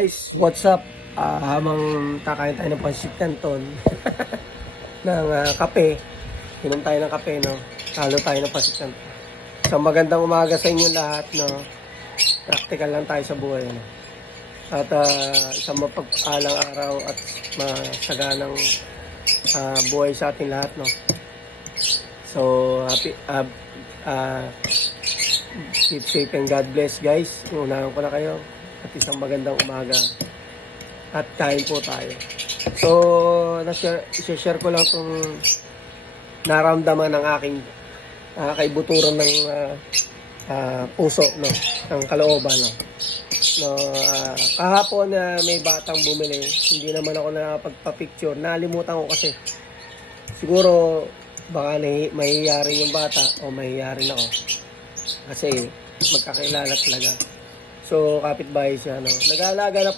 Guys, what's up? Habang kakain tayo ng pansit canton ng kape, inom tayo ng kape, no? Halo tayo ng pansit canton. So magandang umaga sa inyo lahat, no? Practical lang tayo sa buhay, no? At isang mapagpalang araw at masaganang buhay sa ating lahat, no? So happy, keep safe and God bless, guys. Unahan ko na kayo. At isang magandang umaga. At kain po tayo. So, i-share ko lang itong naramdaman ng aking kaibuturan ng puso, no? Ng kalooban, no? Kahapon may batang bumili. Hindi naman ako nakapagpa-picture. Nalimutan ko kasi. Siguro, baka mahihiyarin yung bata o mahihiyarin ako. Kasi magkakilala talaga. So, kapitbahay siya, no? Nag-aalaga na